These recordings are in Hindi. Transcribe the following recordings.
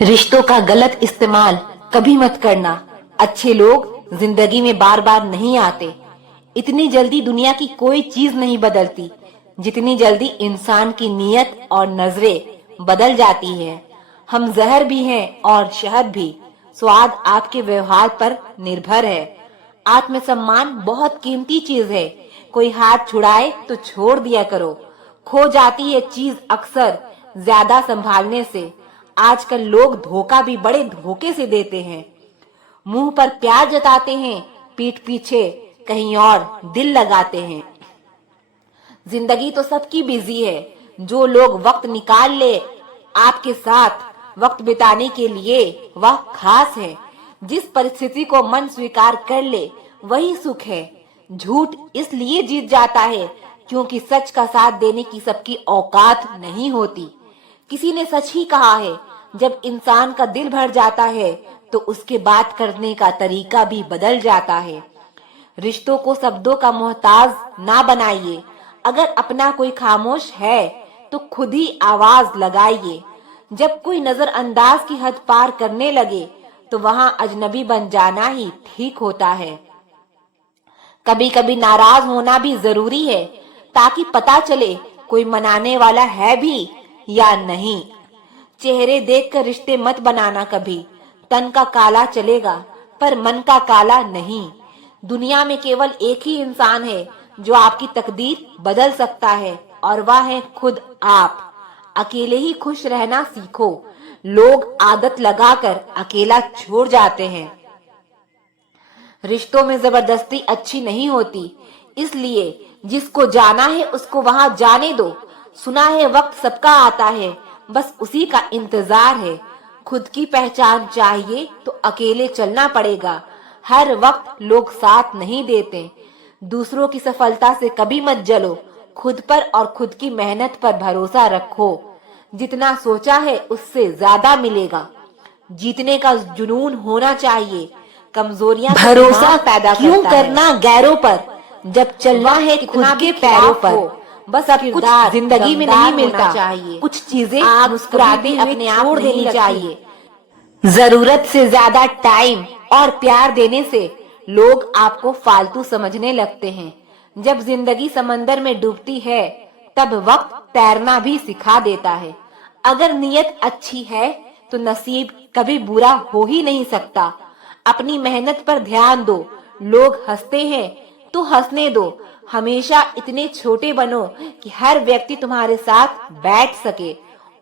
रिश्तों का गलत इस्तेमाल कभी मत करना। अच्छे लोग जिंदगी में बार बार नहीं आते। इतनी जल्दी दुनिया की कोई चीज नहीं बदलती जितनी जल्दी इंसान की नीयत और नजरें बदल जाती है। हम जहर भी हैं और शहद भी। स्वाद आपके व्यवहार पर निर्भर है। आत्मसम्मान बहुत कीमती चीज है। कोई हाथ छुड़ाए तो छोड़ दिया करो। खो जाती है चीज अक्सर ज्यादा संभालने से। आजकल लोग धोखा भी बड़े धोखे से देते हैं। मुंह पर प्यार जताते हैं, पीठ पीछे कहीं और दिल लगाते हैं। जिंदगी तो सबकी बिजी है। जो लोग वक्त निकाल ले आपके साथ वक्त बिताने के लिए वह खास है। जिस परिस्थिति को मन स्वीकार कर ले वही सुख है। झूठ इसलिए जीत जाता है क्योंकि सच का साथ देने की सबकी औकात नहीं होती। किसी ने सच ही कहा है, जब इंसान का दिल भर जाता है तो उसके बात करने का तरीका भी बदल जाता है। रिश्तों को शब्दों का मोहताज ना बनाइए। अगर अपना कोई खामोश है तो खुद ही आवाज लगाइए। जब कोई नजरअंदाज की हद पार करने लगे तो वहां अजनबी बन जाना ही ठीक होता है। कभी कभी नाराज होना भी जरूरी है ताकि पता चले कोई मनाने वाला है भी या नहीं। चेहरे देखकर रिश्ते मत बनाना कभी। तन का काला चलेगा पर मन का काला नहीं। दुनिया में केवल एक ही इंसान है जो आपकी तकदीर बदल सकता है और वह है खुद आप। अकेले ही खुश रहना सीखो। लोग आदत लगाकर अकेला छोड़ जाते हैं। रिश्तों में जबरदस्ती अच्छी नहीं होती, इसलिए जिसको जाना है उसको वहां जाने दो। सुना है वक्त सबका आता है, बस उसी का इंतजार है। खुद की पहचान चाहिए तो अकेले चलना पड़ेगा। हर वक्त लोग साथ नहीं देते। दूसरों की सफलता से कभी मत जलो। खुद पर और खुद की मेहनत पर भरोसा रखो। जितना सोचा है उससे ज्यादा मिलेगा। जीतने का जुनून होना चाहिए। कमजोरियां भरोसा पैदा क्यों करना गैरों पर, जब चलना है खुद के पैरों पर। बस अब कुछ जिंदगी में नहीं मिलता चाहिए। कुछ चीजें मुस्कुराते अपने आप छोड़ देनी चाहिए। जरूरत से ज्यादा टाइम और प्यार देने से लोग आपको फालतू समझने लगते हैं। जब जिंदगी समंदर में डूबती है तब वक्त तैरना भी सिखा देता है। अगर नीयत अच्छी है तो नसीब कभी बुरा हो ही नहीं सकता। अपनी मेहनत पर ध्यान दो। लोग हंसते हैं तो हंसने दो। हमेशा इतने छोटे बनो कि हर व्यक्ति तुम्हारे साथ बैठ सके,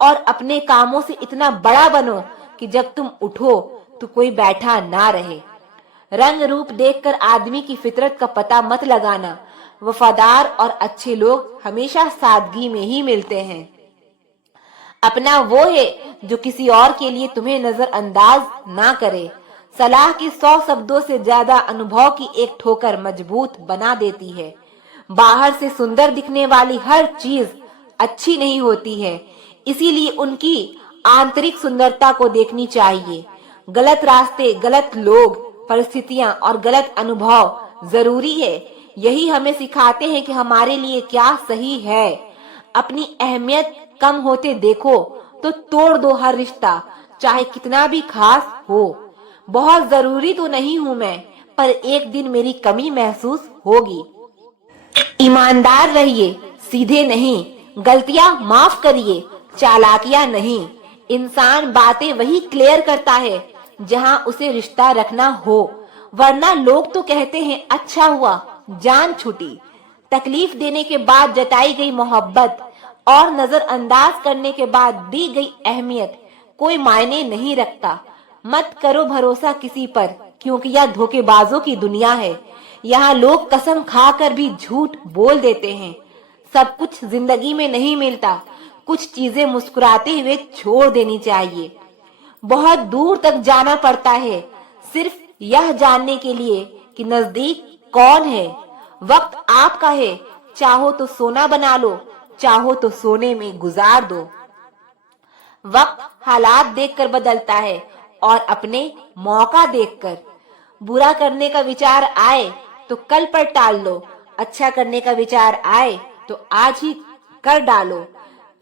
और अपने कामों से इतना बड़ा बनो कि जब तुम उठो तो कोई बैठा ना रहे। रंग रूप देखकर आदमी की फितरत का पता मत लगाना। वफादार और अच्छे लोग हमेशा सादगी में ही मिलते हैं। अपना वो है जो किसी और के लिए तुम्हें नजरअंदाज ना करे। सलाह के 100 शब्दों से ज्यादा अनुभव की एक ठोकर मजबूत बना देती है। बाहर से सुंदर दिखने वाली हर चीज अच्छी नहीं होती है, इसीलिए उनकी आंतरिक सुंदरता को देखनी चाहिए। गलत रास्ते, गलत लोग, परिस्थितियां और गलत अनुभव जरूरी है। यही हमें सिखाते हैं कि हमारे लिए क्या सही है। अपनी अहमियत कम होते देखो तो तोड़ दो हर रिश्ता, चाहे कितना भी खास हो। बहुत जरूरी तो नहीं हूं मैं, पर एक दिन मेरी कमी महसूस होगी। ईमानदार रहिए, सीधे नहीं। गलतियां माफ करिए, चालाकियां नहीं। इंसान बातें वही क्लियर करता है जहां उसे रिश्ता रखना हो, वरना लोग तो कहते हैं अच्छा हुआ जान छूटी। तकलीफ देने के बाद जताई गई मोहब्बत और नजरअंदाज करने के बाद दी गई अहमियत कोई मायने नहीं रखता। मत करो भरोसा किसी पर, क्योंकि यह धोखेबाजों की दुनिया है। यहाँ लोग कसम खाकर भी झूठ बोल देते हैं। सब कुछ जिंदगी में नहीं मिलता। कुछ चीजें मुस्कुराते हुए छोड़ देनी चाहिए। बहुत दूर तक जाना पड़ता है सिर्फ यह जानने के लिए कि नजदीक कौन है। वक्त आपका है, चाहो तो सोना बना लो, चाहो तो सोने में गुजार दो। वक्त हालात देखकर बदलता है और अपने मौका देखकर। बुरा करने का विचार आए तो कल पर टाल लो। अच्छा करने का विचार आए तो आज ही कर डालो।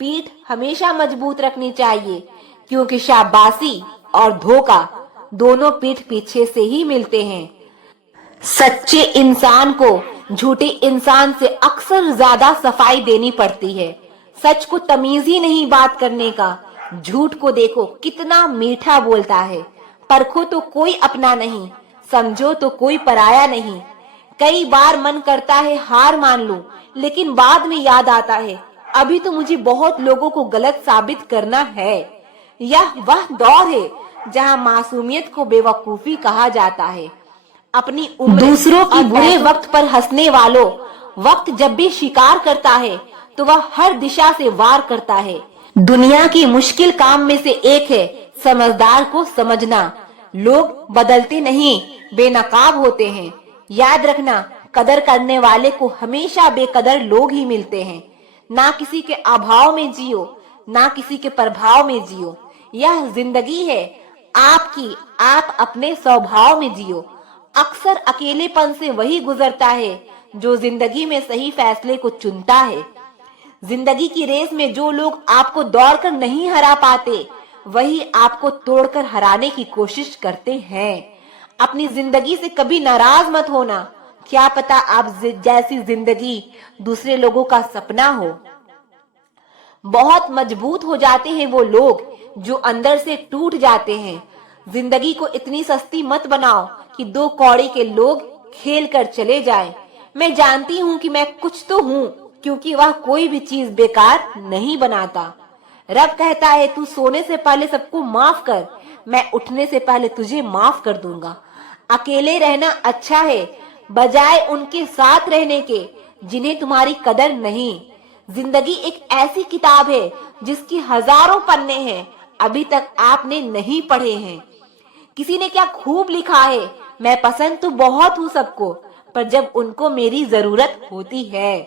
पीठ हमेशा मजबूत रखनी चाहिए, क्योंकि शाबाशी और धोखा दोनों पीठ पीछे से ही मिलते हैं। सच्चे इंसान को झूठे इंसान से अक्सर ज्यादा सफाई देनी पड़ती है। सच को तमीज ही नहीं बात करने का। झूठ को देखो कितना मीठा बोलता है। परखो तो कोई अपना नहीं, समझो तो कोई पराया नहीं। कई बार मन करता है हार मान लूं, लेकिन बाद में याद आता है अभी तो मुझे बहुत लोगों को गलत साबित करना है। यह वह दौर है जहां मासूमियत को बेवकूफी कहा जाता है। अपनी उम्र दूसरों की बुरे वक्त पर हंसने वालों, वक्त जब भी शिकार करता है तो वह हर दिशा से वार करता है। दुनिया की मुश्किल काम में से एक है समझदार को समझना। लोग बदलते नहीं, बेनकाब होते हैं। याद रखना, कदर करने वाले को हमेशा बेकदर लोग ही मिलते हैं। ना किसी के अभाव में जियो, ना किसी के प्रभाव में जियो। यह जिंदगी है आपकी, आप अपने स्वभाव में जियो। अक्सर अकेलेपन से वही गुजरता है जो जिंदगी में सही फैसले को चुनता है। जिंदगी की रेस में जो लोग आपको दौड़कर नहीं हरा पाते, वही आपको तोड़कर हराने की कोशिश करते हैं। अपनी जिंदगी से कभी नाराज मत होना। क्या पता आप जैसी जिंदगी दूसरे लोगों का सपना हो। बहुत मजबूत हो जाते हैं वो लोग जो अंदर से टूट जाते हैं। जिंदगी को इतनी सस्ती मत बनाओ कि दो कौड़ी के लोग खेल कर चले जाएं। मैं जानती हूँ कि मैं कुछ तो हूँ, क्योंकि वह कोई भी चीज बेकार नहीं बनाता। रब कहता है तू सोने से पहले सबको माफ कर, मैं उठने से पहले तुझे माफ कर दूंगा। अकेले रहना अच्छा है बजाय उनके साथ रहने के जिन्हें तुम्हारी कदर नहीं। जिंदगी एक ऐसी किताब है जिसकी हजारों पन्ने हैं, अभी तक आपने नहीं पढ़े हैं। किसी ने क्या खूब लिखा है, मैं पसंद तो बहुत हूँ सबको, पर जब उनको मेरी जरूरत होती है।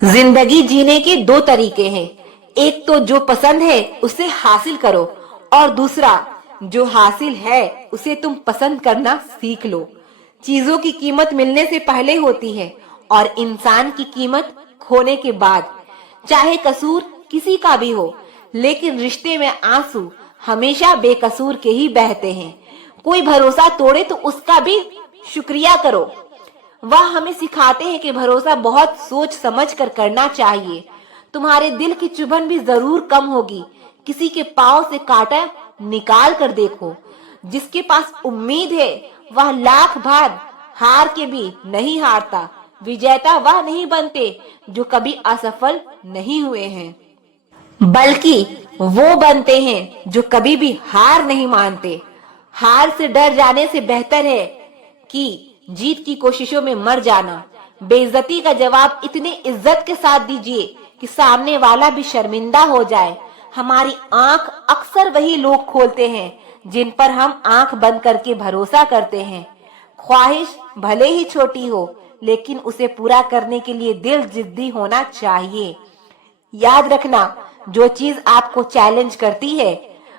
जिंदगी जीने के दो तरीके हैं, एक तो जो पसंद है उसे हासिल करो, और दूसरा जो हासिल है उसे तुम पसंद करना सीख लो। चीजों की कीमत मिलने से पहले होती है और इंसान की कीमत खोने के बाद। चाहे कसूर किसी का भी हो, लेकिन रिश्ते में आंसू हमेशा बेकसूर के ही बहते हैं। कोई भरोसा तोड़े तो उसका भी शुक्रिया करो। वह हमें सिखाते हैं कि भरोसा बहुत सोच समझ कर करना चाहिए। तुम्हारे दिल की चुभन भी जरूर कम होगी। किसी के पांव से कांटा निकाल कर देखो। जिसके पास उम्मीद है वह लाख बार हार के भी नहीं हारता। विजेता वह नहीं बनते जो कभी असफल नहीं हुए हैं, बल्कि वो बनते हैं जो कभी भी हार नहीं मानते। हार से डर जाने से बेहतर है कि जीत की कोशिशों में मर जाना। बेइज्जती का जवाब इतने इज्जत के साथ दीजिए कि सामने वाला भी शर्मिंदा हो जाए। हमारी आंख अक्सर वही लोग खोलते हैं जिन पर हम आंख बंद करके भरोसा करते हैं। ख्वाहिश भले ही छोटी हो, लेकिन उसे पूरा करने के लिए दिल जिद्दी होना चाहिए। याद रखना, जो चीज आपको चैलेंज करती है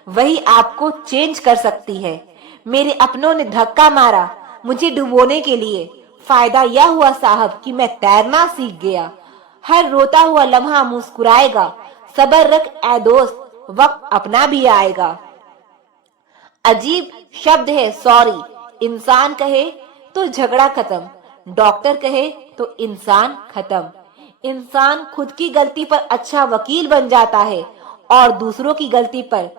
वही आपको चेंज कर सकती है। मेरे अपनों ने धक्का मारा मुझे डुबोने के लिए। फायदा यह हुआ साहब कि मैं तैरना सीख गया। हर रोता हुआ लम्हा मुस्कुराएगा। सब्र रख ऐ दोस्त, वक्त अपना भी आएगा। अजीब शब्द है सॉरी। इंसान कहे तो झगड़ा खत्म, डॉक्टर कहे तो इंसान खत्म। इंसान खुद की गलती पर अच्छा वकील बन जाता है और दूसरों की गलती पर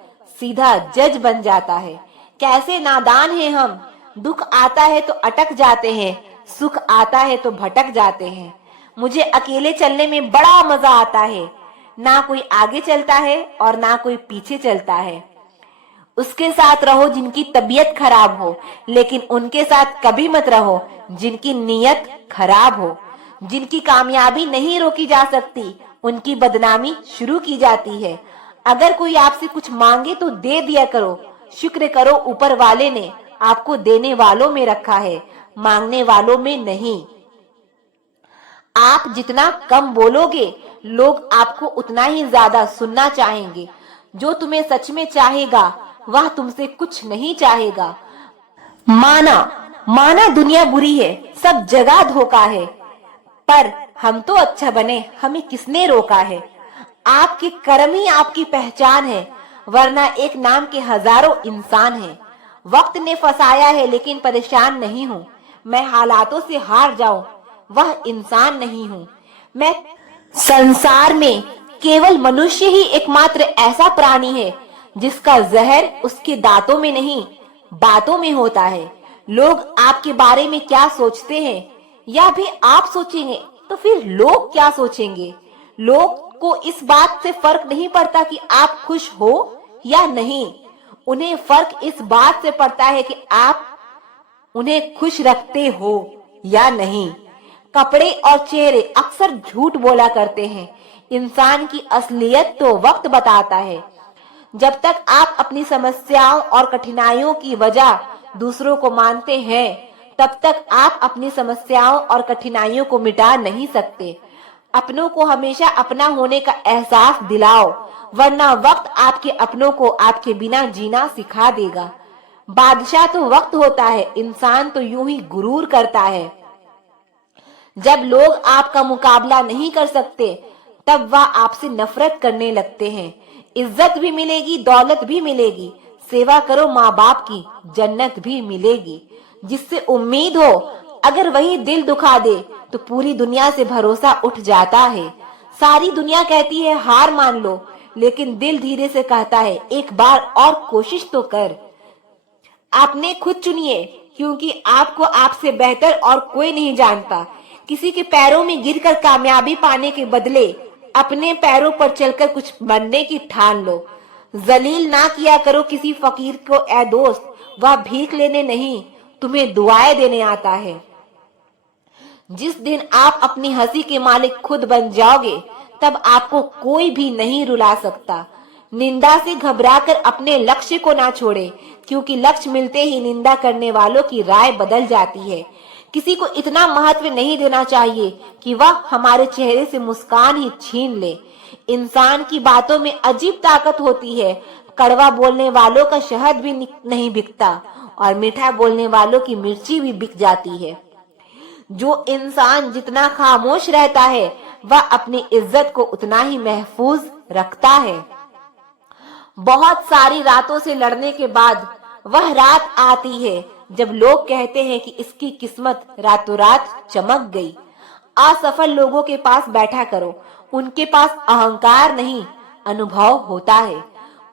सीधा जज बन जाता है। कैसे नादान हैं हम। दुख आता है तो अटक जाते हैं, सुख आता है तो भटक जाते हैं। मुझे अकेले चलने में बड़ा मजा आता है। ना कोई आगे चलता है और ना कोई पीछे चलता है। उसके साथ रहो जिनकी तबीयत खराब हो, लेकिन उनके साथ कभी मत रहो जिनकी नीयत खराब हो। जिनकी कामयाबी नहीं रोकी जा सकती, उनकी बदनामी शुरू की जाती है। अगर कोई आपसे कुछ मांगे तो दे दिया करो। शुक्र करो ऊपर वाले ने आपको देने वालों में रखा है, मांगने वालों में नहीं। आप जितना कम बोलोगे, लोग आपको उतना ही ज्यादा सुनना चाहेंगे। जो तुम्हें सच में चाहेगा वह तुमसे कुछ नहीं चाहेगा। माना दुनिया बुरी है, सब जगह धोखा है, पर हम तो अच्छा बने, हमें किसने रोका है। आपके कर्म ही आपकी पहचान है। वरना एक नाम के हजारों इंसान हैं। वक्त ने फंसाया है लेकिन परेशान नहीं हूँ। मैं हालातों से हार जाऊं वह इंसान नहीं हूँ। मैं संसार में केवल मनुष्य ही एकमात्र ऐसा प्राणी है जिसका जहर उसके दांतों में नहीं बातों में होता है। लोग आपके बारे में क्या सोचते हैं या भी आप सोचेंगे तो फिर लोग क्या सोचेंगे। लोग को इस बात से फर्क नहीं पड़ता कि आप खुश हो या नहीं। उन्हें फर्क इस बात से पड़ता है कि आप उन्हें खुश रखते हो या नहीं। कपड़े और चेहरे अक्सर झूठ बोला करते हैं। इंसान की असलियत तो वक्त बताता है। जब तक आप अपनी समस्याओं और कठिनाइयों की वजह दूसरों को मानते हैं तब तक आप अपनी समस्याओं और कठिनाइयों को मिटा नहीं सकते। अपनों को हमेशा अपना होने का एहसास दिलाओ, वरना वक्त आपके अपनों को आपके बिना जीना सिखा देगा। बादशाह तो वक्त होता है, इंसान तो यूं ही गुरूर करता है। जब लोग आपका मुकाबला नहीं कर सकते तब वह आपसे नफरत करने लगते हैं। इज्जत भी मिलेगी, दौलत भी मिलेगी। सेवा करो माँ बाप की, जन्नत भी मिलेगी। जिससे उम्मीद हो अगर वही दिल दुखा दे तो पूरी दुनिया से भरोसा उठ जाता है। सारी दुनिया कहती है हार मान लो, लेकिन दिल धीरे से कहता है एक बार और कोशिश तो कर। आपने खुद चुनिए, क्योंकि आपको आपसे बेहतर और कोई नहीं जानता। किसी के पैरों में गिरकर कामयाबी पाने के बदले अपने पैरों पर चलकर कुछ बनने की ठान लो। जलील ना किया करो किसी फकीर को ए दोस्त, वह भीख लेने नहीं तुम्हें दुआएं देने आता है। जिस दिन आप अपनी हंसी के मालिक खुद बन जाओगे तब आपको कोई भी नहीं रुला सकता। निंदा से घबराकर अपने लक्ष्य को ना छोड़े, क्योंकि लक्ष्य मिलते ही निंदा करने वालों की राय बदल जाती है। किसी को इतना महत्व नहीं देना चाहिए कि वह हमारे चेहरे से मुस्कान ही छीन ले। इंसान की बातों में अजीब ताकत होती है। कड़वा बोलने वालों का शहद भी नहीं बिकता और मीठा बोलने वालों की मिर्ची भी बिक जाती है। जो इंसान जितना खामोश रहता है वह अपनी इज्जत को उतना ही महफूज रखता है। बहुत सारी रातों से लड़ने के बाद वह रात आती है जब लोग कहते हैं कि इसकी किस्मत रातों रात चमक गई। असफल लोगों के पास बैठा करो, उनके पास अहंकार नहीं अनुभव होता है।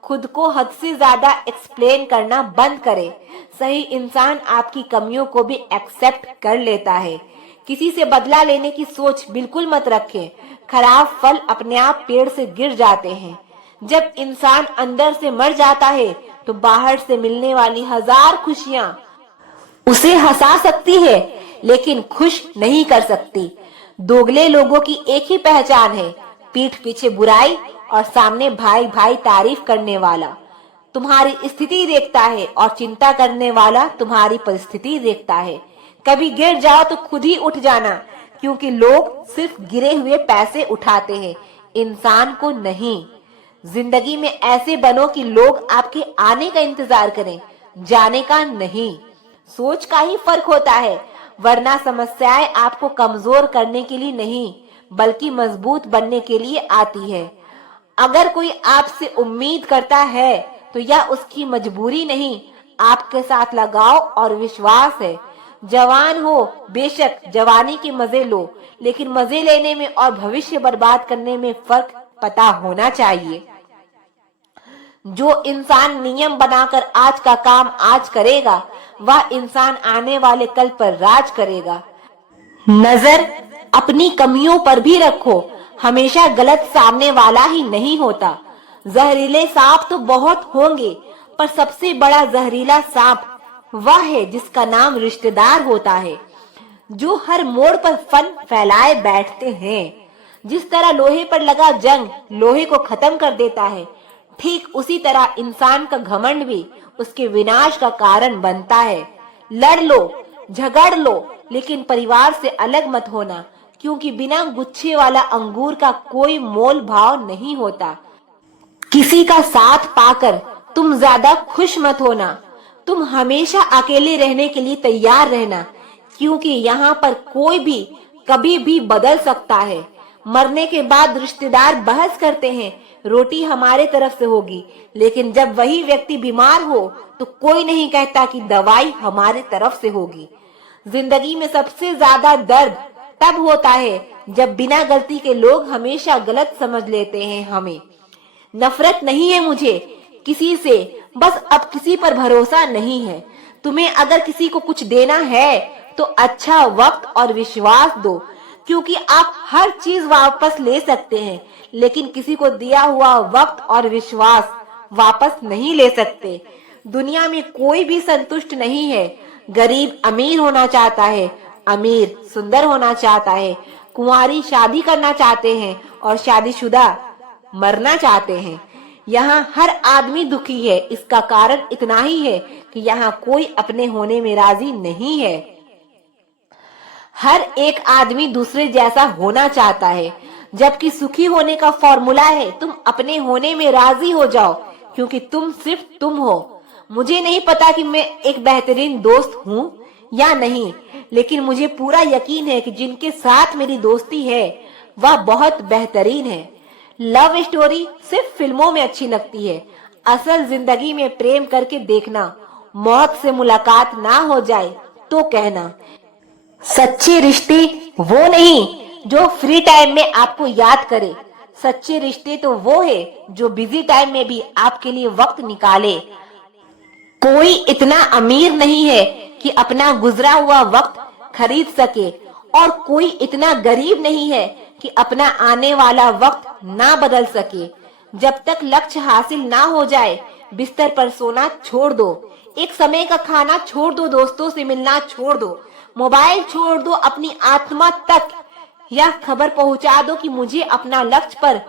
खुद को हद से ज्यादा एक्सप्लेन करना बंद करें। सही इंसान आपकी कमियों को भी एक्सेप्ट कर लेता है। किसी से बदला लेने की सोच बिल्कुल मत रखें। खराब फल अपने आप पेड़ से गिर जाते हैं। जब इंसान अंदर से मर जाता है तो बाहर से मिलने वाली हजार खुशियां उसे हंसा सकती है लेकिन खुश नहीं कर सकती। दोगले लोगों की एक ही पहचान है, पीठ पीछे बुराई और सामने भाई भाई तारीफ करने वाला। तुम्हारी स्थिति देखता है और चिंता करने वाला तुम्हारी परिस्थिति देखता है। कभी गिर जाओ तो खुद ही उठ जाना, क्योंकि लोग सिर्फ गिरे हुए पैसे उठाते हैं, इंसान को नहीं। जिंदगी में ऐसे बनो कि लोग आपके आने का इंतजार करें, जाने का नहीं। सोच का ही फर्क होता है, वरना समस्याएं आपको कमजोर करने के लिए नहीं बल्कि मजबूत बनने के लिए आती है। अगर कोई आपसे उम्मीद करता है तो यह उसकी मजबूरी नहीं, आपके साथ लगाव और विश्वास है। जवान हो बेशक जवानी के मजे लो, लेकिन मजे लेने में और भविष्य बर्बाद करने में फर्क पता होना चाहिए। जो इंसान नियम बनाकर आज का काम आज करेगा वह इंसान आने वाले कल पर राज करेगा। नजर अपनी कमियों पर भी रखो, हमेशा गलत सामने वाला ही नहीं होता। जहरीले सांप तो बहुत होंगे पर सबसे बड़ा जहरीला सांप वह है जिसका नाम रिश्तेदार होता है, जो हर मोड़ पर फन फैलाए बैठते हैं। जिस तरह लोहे पर लगा जंग लोहे को खत्म कर देता है, ठीक उसी तरह इंसान का घमंड भी उसके विनाश का कारण बनता है। लड़ लो, झगड़ लो, लेकिन परिवार से अलग मत होना, क्योंकि बिना गुच्छे वाला अंगूर का कोई मोल भाव नहीं होता। किसी का साथ पाकर तुम ज्यादा खुश मत होना। तुम हमेशा अकेले रहने के लिए तैयार रहना, क्योंकि यहाँ पर कोई भी कभी भी बदल सकता है। मरने के बाद रिश्तेदार बहस करते हैं रोटी हमारे तरफ से होगी, लेकिन जब वही व्यक्ति बीमार हो तो कोई नहीं कहता कि दवाई हमारे तरफ से होगी। जिंदगी में सबसे ज्यादा दर्द तब होता है जब बिना गलती के लोग हमेशा गलत समझ लेते हैं हमें। नफरत नहीं है मुझे किसी से, बस अब किसी पर भरोसा नहीं है। तुम्हें अगर किसी को कुछ देना है तो अच्छा वक्त और विश्वास दो, क्योंकि आप हर चीज वापस ले सकते हैं, लेकिन किसी को दिया हुआ वक्त और विश्वास वापस नहीं ले सकते। दुनिया में कोई भी संतुष्ट नहीं है। गरीब अमीर होना चाहता है, अमीर सुंदर होना चाहता है, कुंवारी शादी करना चाहते हैं और शादीशुदा मरना चाहते हैं। यहाँ हर आदमी दुखी है। इसका कारण इतना ही है कि यहाँ कोई अपने होने में राजी नहीं है। हर एक आदमी दूसरे जैसा होना चाहता है, जबकि सुखी होने का फॉर्मूला है तुम अपने होने में राजी हो जाओ, क्योंकि तुम सिर्फ तुम हो। मुझे नहीं पता कि मैं एक बेहतरीन दोस्त हूँ या नहीं, लेकिन मुझे पूरा यकीन है कि जिनके साथ मेरी दोस्ती है वह बहुत बेहतरीन है। लव स्टोरी सिर्फ फिल्मों में अच्छी लगती है, असल जिंदगी में प्रेम करके देखना। मौत से मुलाकात ना हो जाए तो कहना। सच्चे रिश्ते वो नहीं जो फ्री टाइम में आपको याद करे, सच्चे रिश्ते तो वो है जो बिजी टाइम में भी आपके लिए वक्त निकाले। कोई इतना अमीर नहीं है कि अपना गुजरा हुआ वक्त खरीद सके, और कोई इतना गरीब नहीं है कि अपना आने वाला वक्त ना बदल सके। जब तक लक्ष्य हासिल ना हो जाए बिस्तर पर सोना छोड़ दो, एक समय का खाना छोड़ दो, दोस्तों से मिलना छोड़ दो, मोबाइल छोड़ दो, अपनी आत्मा तक यह खबर पहुंचा दो कि मुझे अपना लक्ष्य पर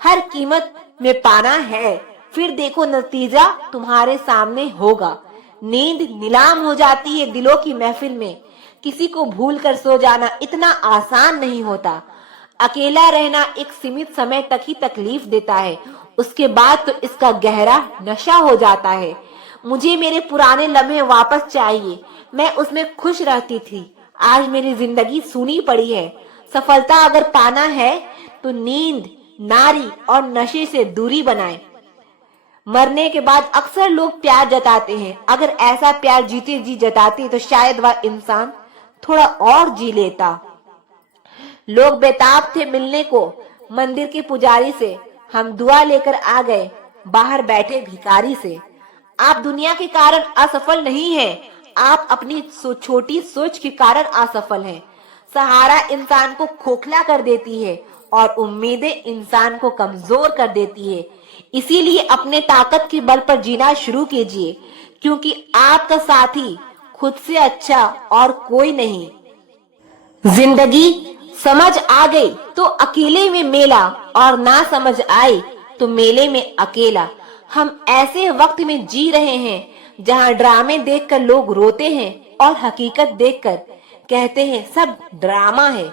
हर कीमत में पाना है। फिर देखो नतीजा तुम्हारे सामने होगा। नींद नीलाम हो जाती है दिलों की महफिल में। किसी को भूल कर सो जाना इतना आसान नहीं होता। अकेला रहना एक सीमित समय तक ही तकलीफ देता है, उसके बाद तो इसका गहरा नशा हो जाता है। मुझे मेरे पुराने लम्हे वापस चाहिए, मैं उसमें खुश रहती थी। आज मेरी जिंदगी सूनी पड़ी है। सफलता अगर पाना है तो नींद, नारी और नशे से दूरी बनाए। मरने के बाद अक्सर लोग प्यार जताते हैं। अगर ऐसा प्यार जीते जी जताते तो शायद वह इंसान थोड़ा और जी लेता। लोग बेताब थे मिलने को मंदिर के पुजारी से। हम दुआ लेकर आ गए बाहर बैठे भिखारी से। आप दुनिया के कारण असफल नहीं हैं, आप अपनी छोटी सोच के कारण असफल हैं। सहारा इंसान को खोखला कर देती है और उम्मीदें इंसान को कमजोर कर देती है। इसीलिए अपने ताकत के बल पर जीना शुरू कीजिए, क्योंकि आपका साथी खुद से अच्छा और कोई नहीं। जिंदगी समझ आ गई तो अकेले में मेला, और ना समझ आई तो मेले में अकेला। हम ऐसे वक्त में जी रहे हैं जहां ड्रामे देखकर लोग रोते हैं और हकीकत देखकर कहते हैं सब ड्रामा है।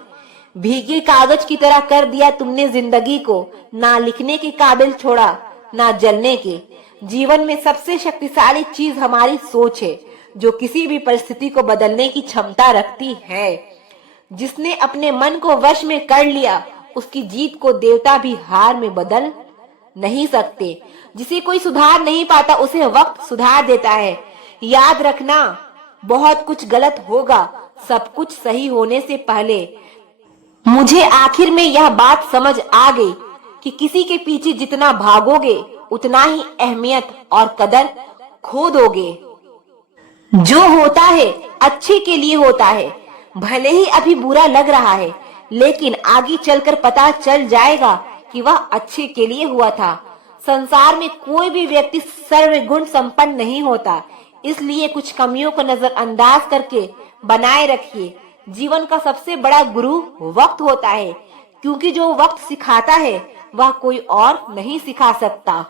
भीगे कागज की तरह कर दिया तुमने जिंदगी को, ना लिखने के काबिल छोड़ा ना जलने के। जीवन में सबसे शक्तिशाली चीज हमारी सोच है, जो किसी भी परिस्थिति को बदलने की क्षमता रखती है। जिसने अपने मन को वश में कर लिया उसकी जीत को देवता भी हार में बदल नहीं सकते। जिसे कोई सुधार नहीं पाता उसे वक्त सुधार देता है। याद रखना, बहुत कुछ गलत होगा सब कुछ सही होने से पहले। मुझे आखिर में यह बात समझ आ गई कि किसी के पीछे जितना भागोगे उतना ही अहमियत और कदर खो दोगे। जो होता है अच्छे के लिए होता है, भले ही अभी बुरा लग रहा है, लेकिन आगे चलकर पता चल जाएगा कि वह अच्छे के लिए हुआ था। संसार में कोई भी व्यक्ति सर्वगुण संपन्न नहीं होता, इसलिए कुछ कमियों को नजरअंदाज करके बनाए रखिए। जीवन का सबसे बड़ा गुरु वक्त होता है, क्योंकि जो वक्त सिखाता है वह कोई और नहीं सिखा सकता।